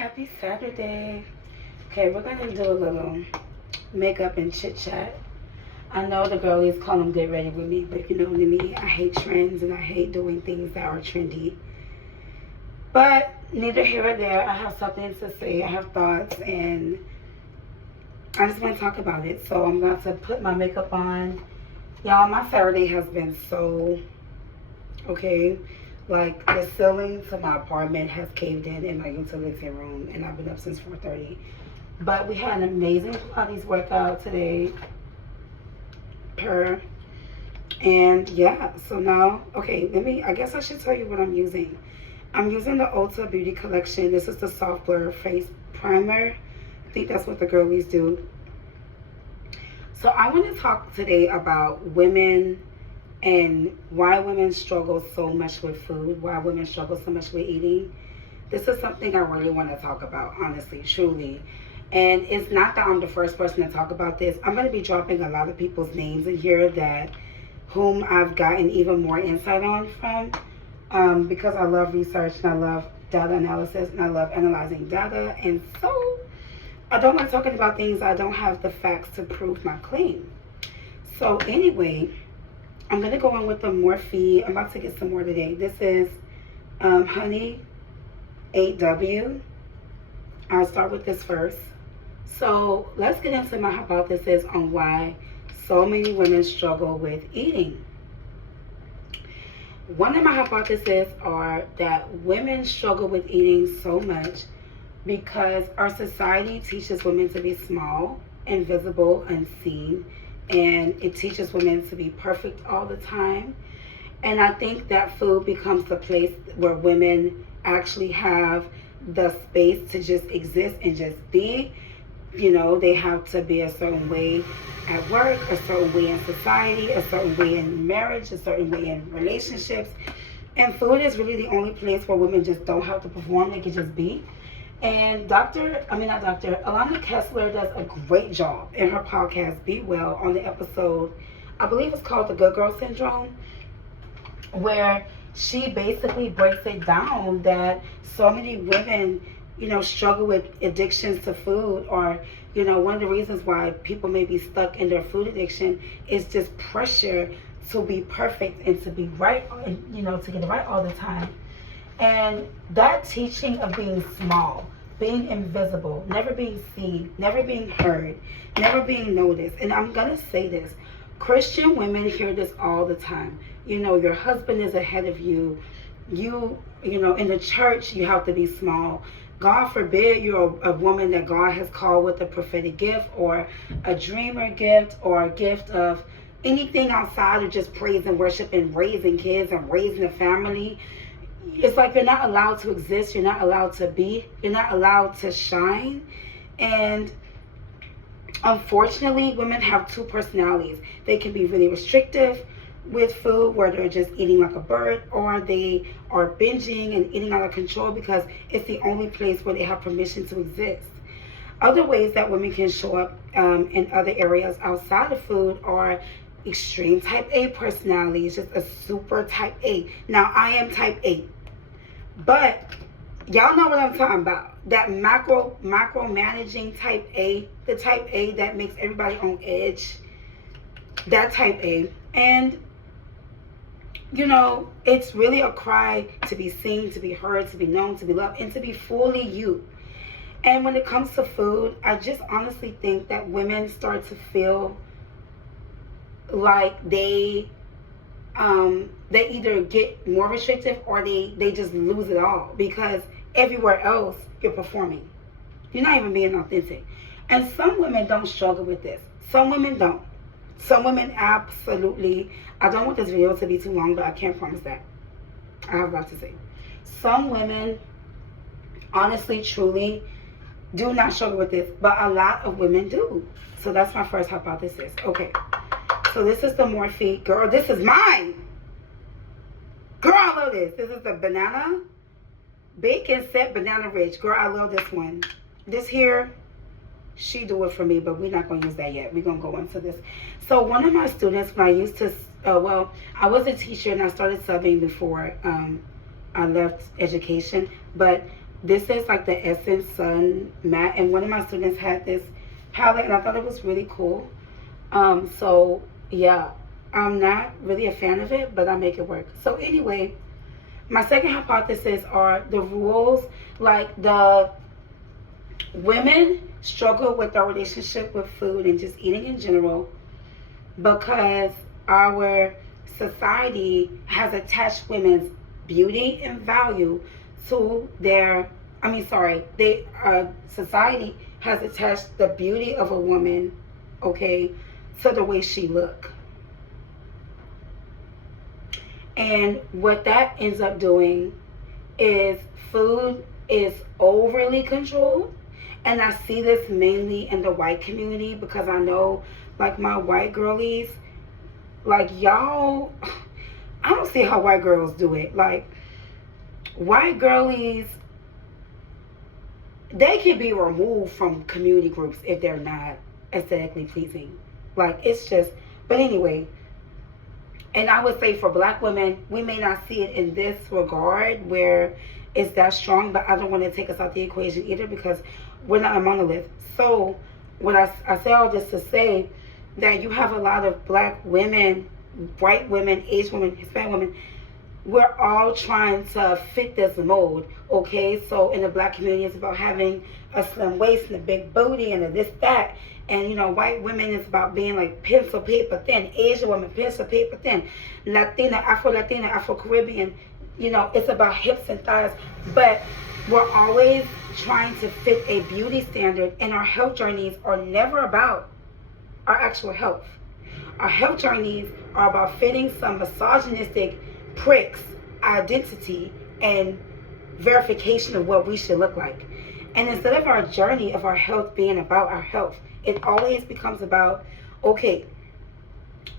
happy Saturday. Okay, we're gonna do a little makeup and chit chat. I know the girlies call them get ready with me, but you know me, I hate trends and I hate doing things that are trendy. But neither here or there, I have something to say, I have thoughts, and I just want to talk about it. So I'm about to put my makeup on. Y'all, my Saturday has been so okay. Like the ceiling to my apartment has caved in my utility room, and I've been up since 4:30. But we had an amazing Pilates workout today, per. And yeah, so now, okay, I guess I should tell you what I'm using. I'm using the Ulta Beauty Collection. This is the Soft Blur Face Primer. I think that's what the girlies do. So I want to talk today about women and why women struggle so much with food, why women struggle so much with eating. This is something I really want to talk about, honestly, truly. And it's not that I'm the first person to talk about this. I'm going to be dropping a lot of people's names in here whom I've gotten even more insight on from, because I love research and I love data analysis and I love analyzing data. And so I don't like talking about things I don't have the facts to prove my claim. So anyway, I'm going to go in with the Morphe. I'm about to get some more today. This is Honey 8W. I'll start with this first. So let's get into my hypothesis on why so many women struggle with eating. One of my hypotheses are that women struggle with eating so much because our society teaches women to be small, invisible, unseen, and it teaches women to be perfect all the time. And I think that food becomes the place where women actually have the space to just exist and just be. You know, they have to be a certain way at work, a certain way in society, a certain way in marriage, a certain way in relationships. And food is really the only place where women just don't have to perform. They can just be. And Alana Kessler does a great job in her podcast, Be Well, on the episode, I believe it's called The Good Girl Syndrome, where she basically breaks it down that so many women, struggle with addictions to food, or, one of the reasons why people may be stuck in their food addiction is just pressure to be perfect and to be right, and, to get it right all the time. And that teaching of being small, being invisible, never being seen, never being heard, never being noticed. And I'm going to say this. Christian women hear this all the time. Your husband is ahead of you. In the church, you have to be small. God forbid you're a woman that God has called with a prophetic gift or a dreamer gift or a gift of anything outside of just praise and worship and raising kids and raising a family. It's like you're not allowed to exist. You're not allowed to be. You're not allowed to shine. And unfortunately, women have two personalities. They can be really restrictive with food, where they're just eating like a bird, or they are binging and eating out of control because it's the only place where they have permission to exist. Other ways that women can show up in other areas outside of food are extreme type A personalities, just a super type A. Now, I am type A, but y'all know what I'm talking about. That macro managing type A, the type A that makes everybody on edge, that type A. And it's really a cry to be seen, to be heard, to be known, to be loved, and to be fully you. And when it comes to food, I just honestly think that women start to feel like they either get more restrictive or they just lose it all, because everywhere else you're performing. You're not even being authentic. And some women don't struggle with this. Some women don't. Some women absolutely. I don't want this video to be too long, but I can't promise that. I have a lot to say. Some women, honestly, truly, do not struggle with this, but a lot of women do. So that's my first hypothesis. Okay. So this is the Morphe. Girl, this is mine. Girl, I love this. This is the banana bacon set banana rich. Girl, I love this one. This here, she do it for me, but we're not going to use that yet. We're going to go into this. So one of my students, when I used to, I was a teacher and I started subbing before I left education. But This is like the Essence Sun Matte, and one of my students had this palette, and I thought it was really cool. So yeah, I'm not really a fan of it, but I make it work. So anyway, my second hypothesis are the rules, like the women struggle with their relationship with food and just eating in general because our society has attached women's beauty and value to their, they society has attached the beauty of a woman, okay, to the way she look. And what that ends up doing is food is overly controlled. And I see this mainly in the white community because I know, like, my white girlies, like, y'all, I don't see how white girls do it. Like, white girlies, they can be removed from community groups if they're not aesthetically pleasing. Like, it's just, but anyway, and I would say for black women, we may not see it in this regard where it's that strong, but I don't want to take us out the equation either because we're not a monolith. So what I say all this to say that you have a lot of black women, white women, Asian women, Hispanic women, we're all trying to fit this mold, okay? So in the black community, it's about having a slim waist and a big booty and a this, that. And, you know, white women is about being like pencil paper thin. Asian women, pencil paper thin. Latina, Afro-Latina, Afro-Caribbean, you know, it's about hips and thighs. But we're always trying to fit a beauty standard, and our health journeys are never about our actual health. Our health journeys are about fitting some misogynistic pricks identity and verification of what we should look like. And instead of our journey of our health being about our health, it always becomes about, okay,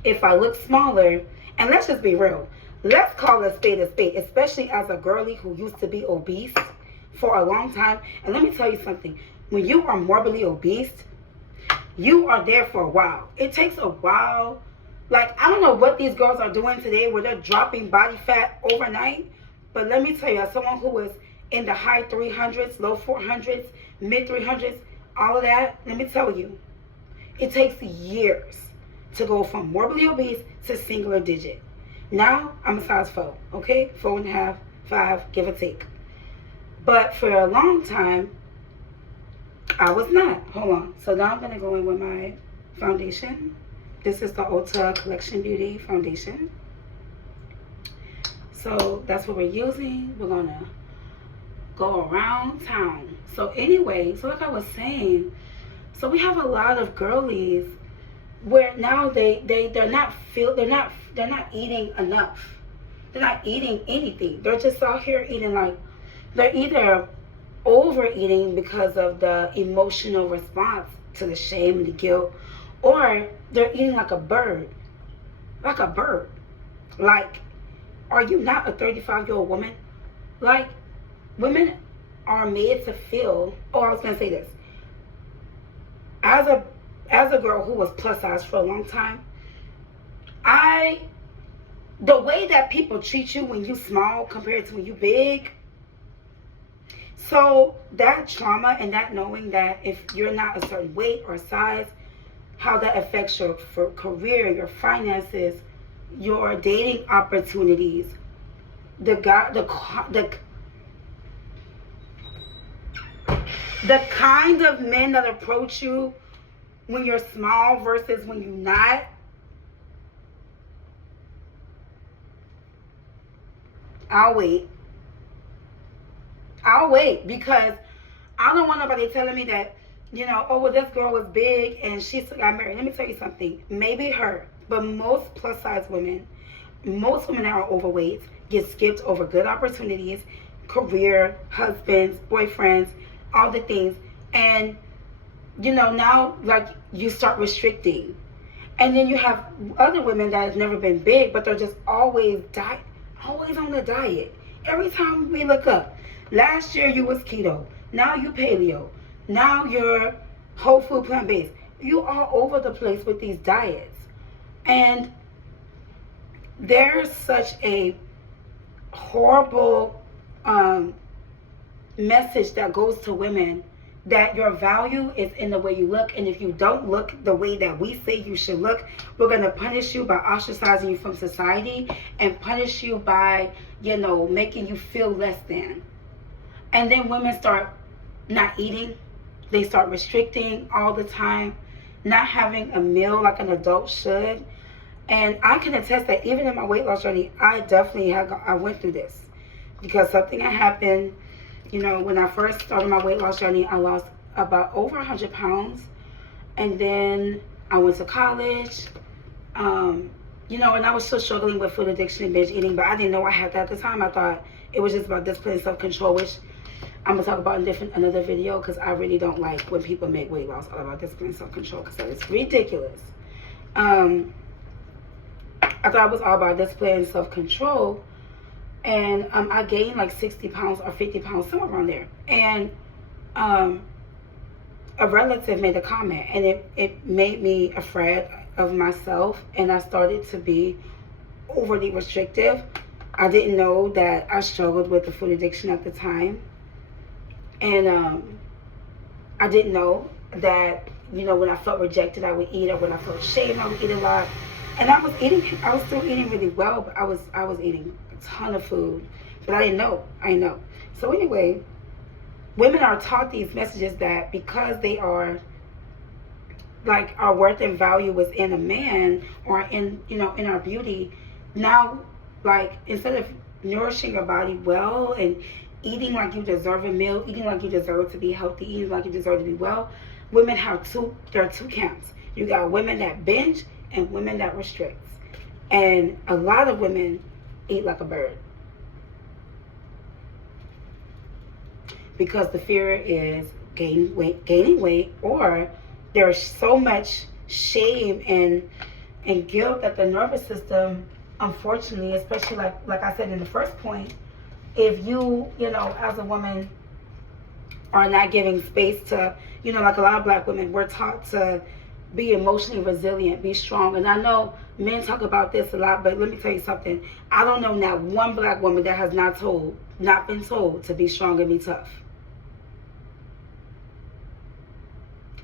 if I look smaller, and let's just be real, let's call a spade, especially as a girly who used to be obese for a long time. And let me tell you something, when you are morbidly obese, you are there for a while. It takes a while. Like, I don't know what these girls are doing today where they're dropping body fat overnight. But let me tell you, as someone who was in the high 300s, low 400s, mid 300s, all of that, let me tell you, it takes years to go from morbidly obese to singular digit. Now, I'm a size 4, okay? 4.5, 5, give or take. But for a long time, I was not. Hold on. So now I'm going to go in with my foundation. This is the Ulta Collection Beauty Foundation. So that's what we're using. We're going to go around town. So anyway, so like I was saying, so we have a lot of girlies where now they're not eating enough. They're not eating anything. They're just out here eating like, they're either overeating because of the emotional response to the shame and the guilt, or they're eating like a bird. Like a bird. Like, are you not a 35-year-old woman? Like, women are made to feel, oh, I was going to say this. As a girl who was plus size for a long time, the way that people treat you when you small compared to when you big, so that trauma and that knowing that if you're not a certain weight or size, how that affects your career, your finances, your dating opportunities, the kind of men that approach you when you're small versus when you're not. I'll wait because I don't want nobody telling me that, you know, oh, well, this girl was big and she still got married. Let me tell you something. Maybe her, but most plus size women, most women that are overweight get skipped over good opportunities, career, husbands, boyfriends, all the things. And, you know, now, like, you start restricting. And then you have other women that have never been big, but they're just always on a diet. Every time we look up, last year you was keto, now you paleo, now you're whole food plant-based. You are over the place with these diets. And there's such a horrible message that goes to women that your value is in the way you look, and if you don't look the way that we say you should look, we're going to punish you by ostracizing you from society and punish you by, making you feel less than. And then women start not eating. They start restricting all the time, not having a meal like an adult should. And I can attest that even in my weight loss journey, I went through this because something had happened. When I first started my weight loss journey, I lost about over 100 pounds. And then I went to college, and I was still struggling with food addiction and binge eating, but I didn't know I had that at the time. I thought it was just about discipline and self-control, which I'm going to talk about in another video, because I really don't like when people make weight loss all about discipline and self-control, because that is ridiculous. I thought it was all about discipline and self-control. And I gained like 60 pounds or 50 pounds, somewhere around there. And a relative made a comment, and it made me afraid of myself, and I started to be overly restrictive. I didn't know that I struggled with the food addiction at the time. And I didn't know that, when I felt rejected, I would eat, or when I felt shame, I would eat a lot. And I was still eating really well, but I was eating a ton of food, but I didn't know. So anyway, women are taught these messages that because they are, like, our worth and value was in a man, or in our beauty. Now, like, instead of nourishing your body well and eating like you deserve a meal, eating like you deserve to be healthy, eating like you deserve to be well, women there are two camps. You got women that binge and women that restricts. And a lot of women eat like a bird, because the fear is gaining weight, or there's so much shame and guilt that the nervous system, unfortunately, especially like I said in the first point, if you as a woman are not giving space to, like a lot of black women, we're taught to be emotionally resilient, be strong. And I know men talk about this a lot, but let me tell you something. I don't know not one black woman that has not been told to be strong and be tough.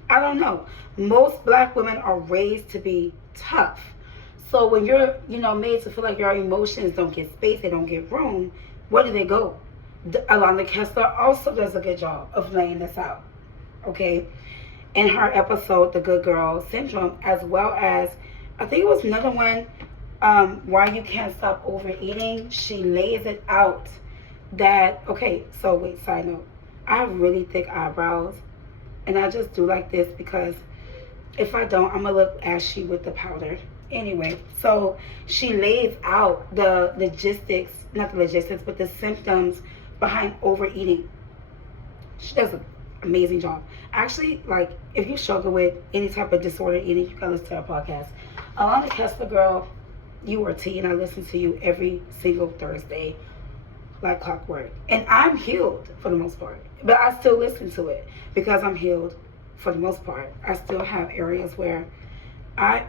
I don't know. Most black women are raised to be tough. So when you're, made to feel like your emotions don't get space, they don't get room, where do they go? Alana Kessler also does a good job of laying this out, okay? In her episode, The Good Girl Syndrome, as well as, I think it was another one, Why You Can't Stop Overeating. She lays it out that, okay, so wait, side note. I have really thick eyebrows, and I just do like this because if I don't, I'm going to look ashy with the powder. Anyway, so she lays out the logistics, not the logistics, but the symptoms behind overeating. She does an amazing job. Actually, like, if you struggle with any type of disordered eating, you can listen to her podcast. Alana Kessler, girl, you are tea, and I listen to you every single Thursday like clockwork. And I'm healed for the most part, but I still listen to it because I'm healed for the most part. I still have areas where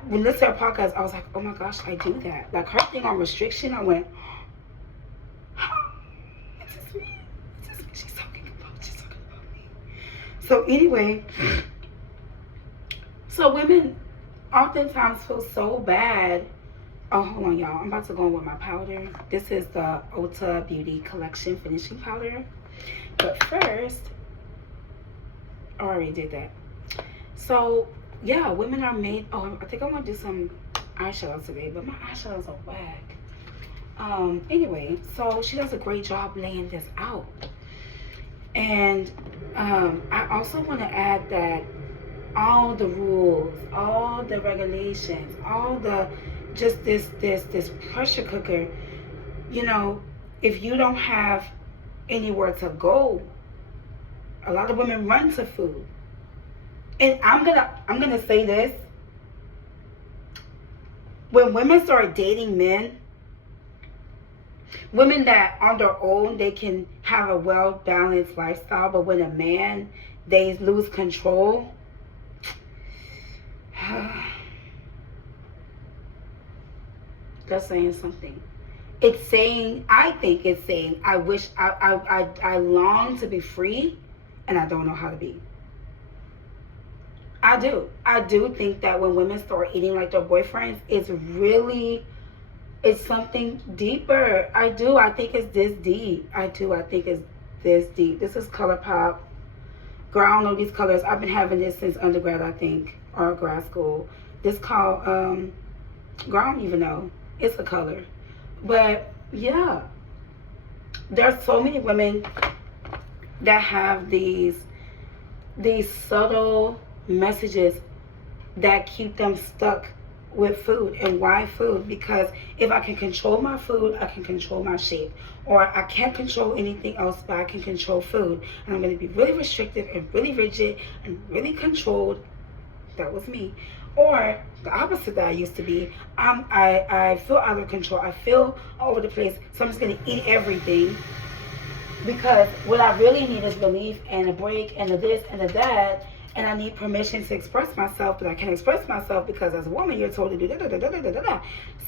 when listening to her podcast, I was like, oh my gosh, I do that. Like her thing on restriction, I went, it's just me. She's talking about me. So anyway, so women oftentimes feel so bad. Oh, hold on, y'all. I'm about to go in with my powder. This is the Ulta Beauty Collection Finishing Powder. But first, I already did that. So, yeah, women are made... Oh, I think I want to do some eyeshadow today, but my eyeshadows are whack. Anyway, so she does a great job laying this out. And I also want to add that all the rules, all the regulations, all the... just this pressure cooker, if you don't have anywhere to go, a lot of women run to food. And I'm gonna say this: when women start dating men, women that on their own they can have a well-balanced lifestyle, but when a man, they lose control, that's saying something. It's saying, I think it's saying, I wish, I long to be free, and I don't know how to be. I do. I do think that when women start eating like their boyfriends, it's something deeper. I do. I think it's this deep. I do. I think it's this deep. This is ColourPop. Girl, I don't know these colors. I've been having this since undergrad, I think, or grad school. This called, girl, I don't even know. It's a color. But, yeah. There's so many women that have these subtle messages that keep them stuck with food. And why food? Because if I can control my food, I can control my shape. Or I can't control anything else, but I can control food. And I'm going to be really restrictive and really rigid and really controlled. That was me. Or the opposite that I used to be. I feel out of control. I feel all over the place. So I'm just going to eat everything. Because what I really need is relief and a break and a this and a that. And I need permission to express myself, but I can't express myself because as a woman, you're told to do da da da da da da da.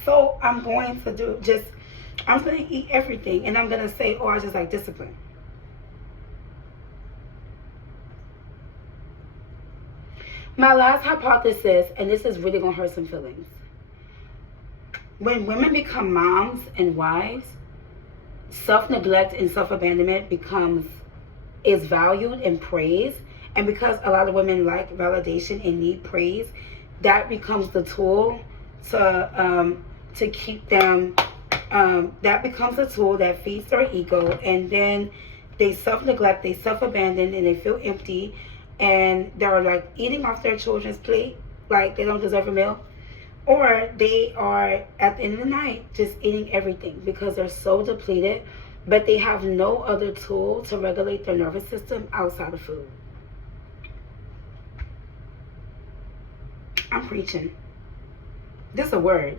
So I'm going to I'm going to eat everything. And I'm going to say, oh, I just like discipline. My last hypothesis, and this is really going to hurt some feelings. When women become moms and wives, self-neglect and self-abandonment is valued and praised. And because a lot of women like validation and need praise, that becomes the tool to keep them, that becomes a tool that feeds their ego. And then they self-neglect, they self-abandon, and they feel empty. And they're like eating off their children's plate like they don't deserve a meal. Or they are, at the end of the night, just eating everything because they're so depleted, but they have no other tool to regulate their nervous system outside of food. I'm preaching. This is a word.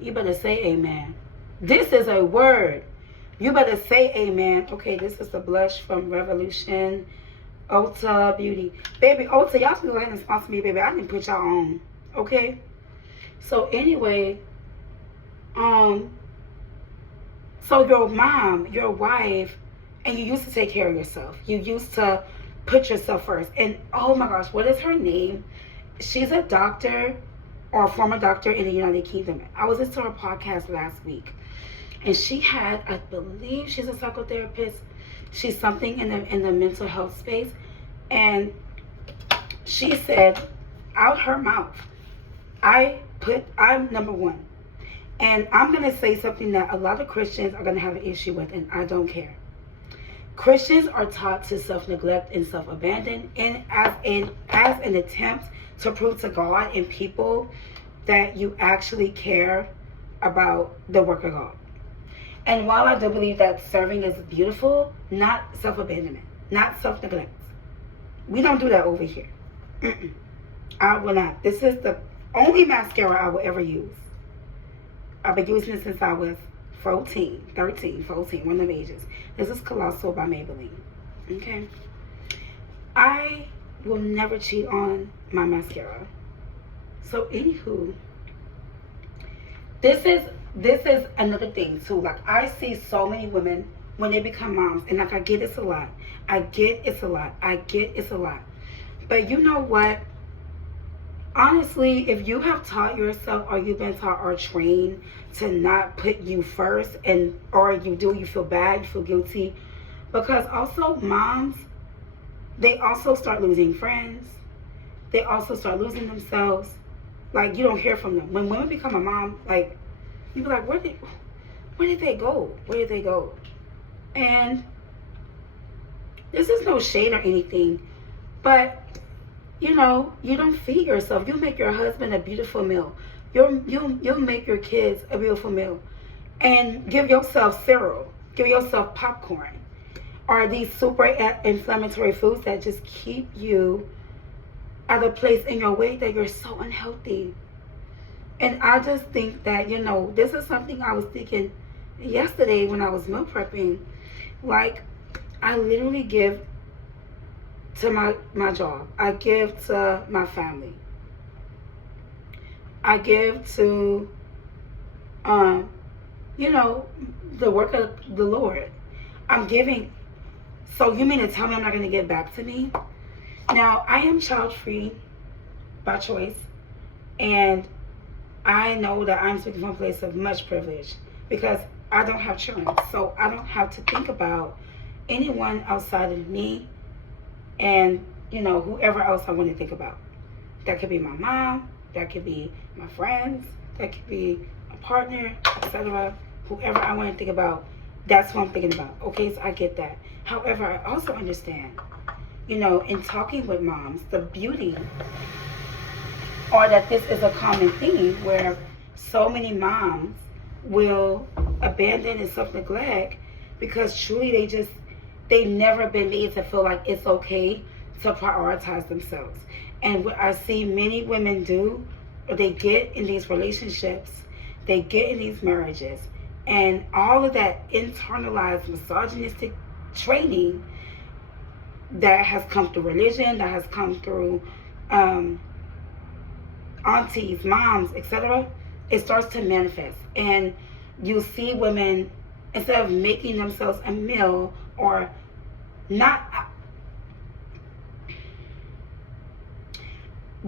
You better say amen. This is a word. You better say amen. Okay, this is the blush from Revolution Ulta Beauty. Baby, Ulta, y'all can go ahead and sponsor me, baby. I didn't put y'all on. Okay? So anyway, so your mom, your wife, and you used to take care of yourself. You used to put yourself first. And oh my gosh, what is her name? She's a doctor or a former doctor in the United Kingdom. I was listening to her podcast last week. And she had, I believe she's a psychotherapist. She's something in the mental health space. And she said out her mouth, I'm number one. And I'm going to say something that a lot of Christians are going to have an issue with, and I don't care. Christians are taught to self-neglect and self-abandon, and as an attempt to prove to God and people that you actually care about the work of God. And while I do believe that serving is beautiful, not self-abandonment, not self-neglect. We don't do that over here. I will not. This is the only mascara I will ever use. I've been using it since I was 13, 14, one of them ages. This is Colossal by Maybelline. Okay? I will never cheat on my mascara. So anywho, this is another thing too. Like, I see so many women when they become moms, and like, I get it's a lot. But you know what? Honestly, if you have taught yourself, or you've been taught or trained to not put you first, or you feel bad, you feel guilty, because also moms, they also start losing friends. They also start losing themselves. Like, you don't hear from them. When women become a mom, like, you be like, where did they go? Where did they go? And this is no shade or anything, but you know, you don't feed yourself. You make your husband a beautiful meal. You'll make your kids a beautiful meal, and give yourself cereal. Give yourself popcorn, or these super inflammatory foods that just keep you at a place in your weight that you're so unhealthy. And I just think that, you know, this is something I was thinking yesterday when I was meal prepping. Like, I literally give to my job. I give to my family. I give to you know, the work of the Lord. I'm giving. So you mean to tell me I'm not going to give back to me? Now, I am child free by choice. And I know that I'm speaking from a place of much privilege because I don't have children. So I don't have to think about anyone outside of me and, you know, whoever else I want to think about. That could be my mom, that could be my friends, that could be a partner, etc. Whoever I want to think about, that's what I'm thinking about. Okay, so I get that. However, I also understand, you know, in talking with moms, the beauty, or that this is a common theme where so many moms will abandon and self-neglect because truly they've never been made to feel like it's okay to prioritize themselves. And what I see many women do, or they get in these relationships, they get in these marriages, and all of that internalized misogynistic training that has come through religion, that has come through aunties, moms, etc., it starts to manifest. And you see women, instead of making themselves a meal or not,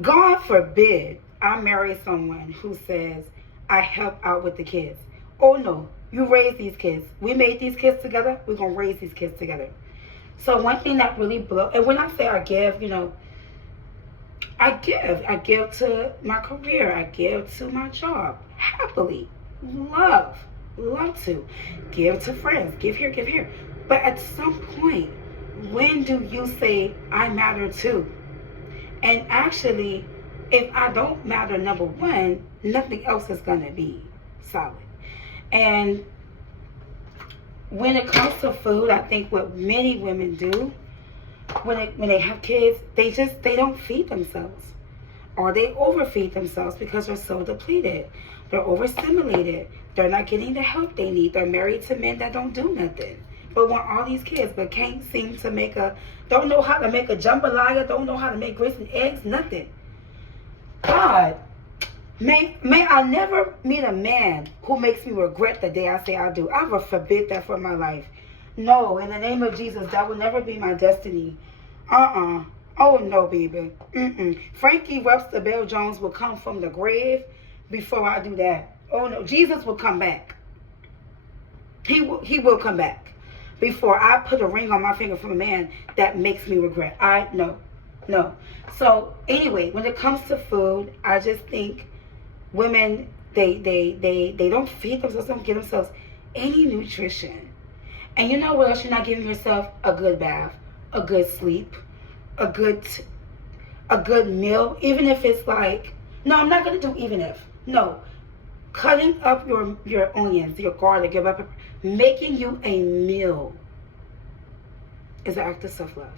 God forbid I marry someone who says, I help out with the kids. Oh no, you raise these kids. We made these kids together. We're going to raise these kids together. So one thing that really blows, and when I say I give, you know, I give to my career, I give to my job, happily, love to, give to friends, give here. But at some point, when do you say, I matter too? And actually, if I don't matter, number one, nothing else is gonna be solid. And when it comes to food, I think what many women do, when they have kids, they don't feed themselves, or they overfeed themselves because they're so depleted, they're overstimulated, they're not getting the help they need, they're married to men that don't do nothing but want all these kids, but can't seem to don't know how to make a jambalaya, don't know how to make grits and eggs, nothing. God, may I never meet a man who makes me regret the day I say I do. I will forbid that for my life. No, in the name of Jesus, that will never be my destiny. Oh no, baby. Frankie Webster Bell Jones will come from the grave before I do that. Oh no, Jesus will come back. He will come back before I put a ring on my finger from a man that makes me regret. No. So anyway, when it comes to food, I just think women, they don't feed themselves, don't give themselves any nutrition. And you know what else? You're not giving yourself a good bath, a good sleep, a good meal. Even if it's like, no, I'm not gonna do even if. No, cutting up your onions, your garlic, your pepper, making you a meal is an act of self-love.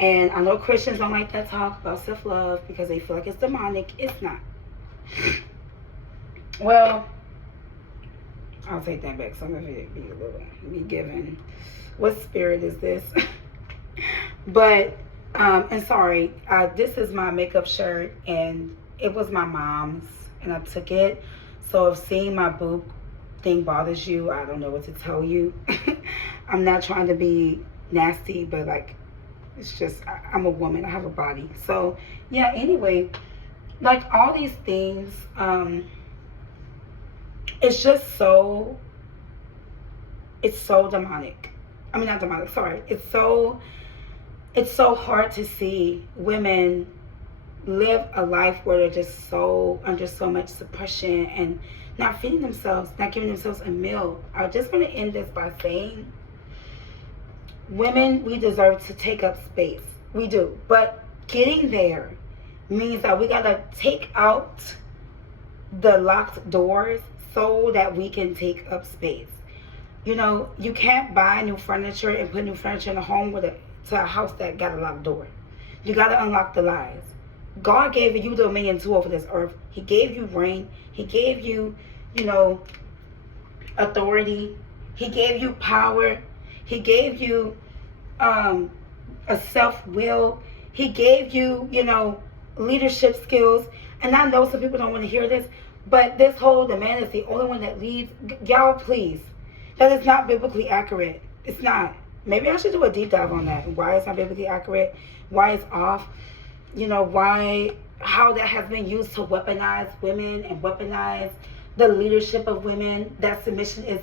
And I know Christians don't like that talk about self-love because they feel like it's demonic. It's not. Well, I'll take that back. Some of it be given. What spirit is this? But, and sorry, this is my makeup shirt, and it was my mom's, and I took it. So if seeing my boob thing bothers you, I don't know what to tell you. I'm not trying to be nasty, but like, it's just, I'm a woman, I have a body. So yeah, anyway, like all these things, it's just so, it's so demonic. I mean, not demonic, sorry. It's so hard to see women live a life where they're just so under so much suppression and not feeding themselves, not giving themselves a meal. I just want to end this by saying, women, we deserve to take up space. We do. But getting there means that we got to take out the locked doors so that we can take up space. You know, you can't buy new furniture and put new furniture in a home to a house that got a locked door. You got to unlock the lies. God gave you dominion too over this earth. He gave you reign. He gave you, authority. He gave you power. He gave you a self-will. He gave you, leadership skills. And I know some people don't want to hear this, But this whole, the man is the only one that leads, y'all, please. That is not biblically accurate. It's not. Maybe I should do a deep dive on that. Why it's not biblically accurate, why it's off, how that has been used to weaponize women and weaponize the leadership of women. That submission is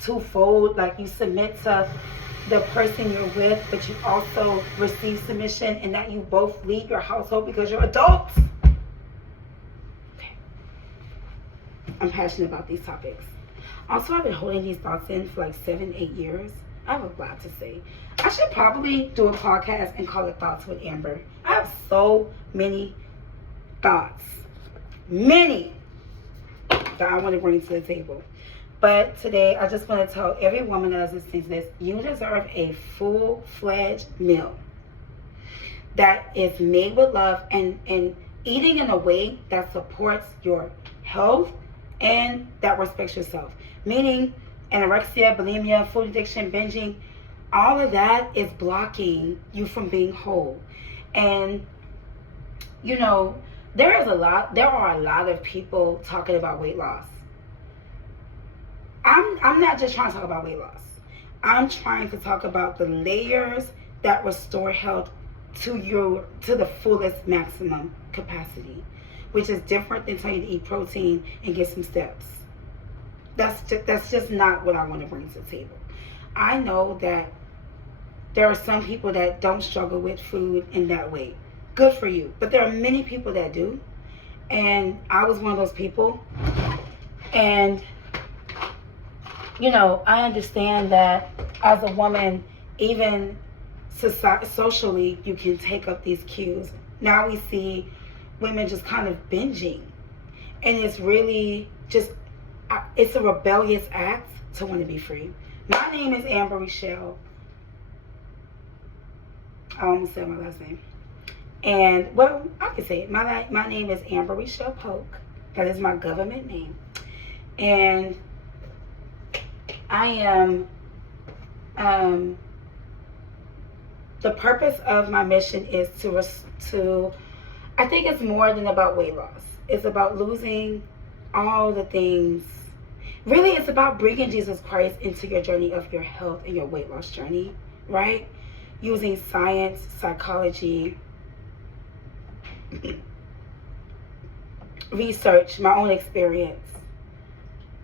twofold. Like, you submit to the person you're with, but you also receive submission, and that you both lead your household because you're adults. Okay. I'm passionate about these topics. Also, I've been holding these thoughts in for like 7-8 years. I have a lot to say. I should probably do a podcast and call it Thoughts with Amber. I have so many thoughts. Many that I want to bring to the table. But today, I just want to tell every woman that is listening to this, you deserve a full-fledged meal that is made with love and eating in a way that supports your health and that respects yourself. Meaning, anorexia, bulimia, food addiction, binging, all of that is blocking you from being whole. And, there are a lot of people talking about weight loss. I'm not just trying to talk about weight loss. I'm trying to talk about the layers that restore health to the fullest maximum capacity, which is different than telling you to eat protein and get some steps. That's just not what I want to bring to the table. I know that there are some people that don't struggle with food in that way. Good for you. But there are many people that do. And I was one of those people. And, I understand that as a woman, even socially, you can take up these cues. Now we see women just kind of binging. And it's really just, it's a rebellious act to want to be free. My name is Amber Richelle. I almost said my last name. And, well, I can say it. My name is Amber Richelle Polk. That is my government name. And I am, the purpose of my mission is to, I think it's more than about weight loss. It's about losing all the things. Really, it's about bringing Jesus Christ into your journey of your health and your weight loss journey, right? Using science, psychology, research, my own experience,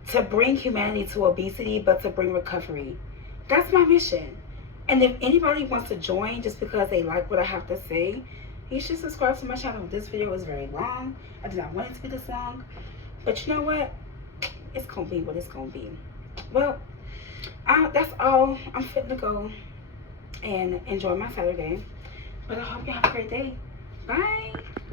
to bring humanity to obesity, but to bring recovery. That's my mission. And if anybody wants to join just because they like what I have to say, you should subscribe to my channel. This video is very long. I did not want it to be this long. But you know what? It's going to be what it's going to be. Well, that's all. I'm fit to go and enjoy my Saturday. But I hope you have a great day. Bye.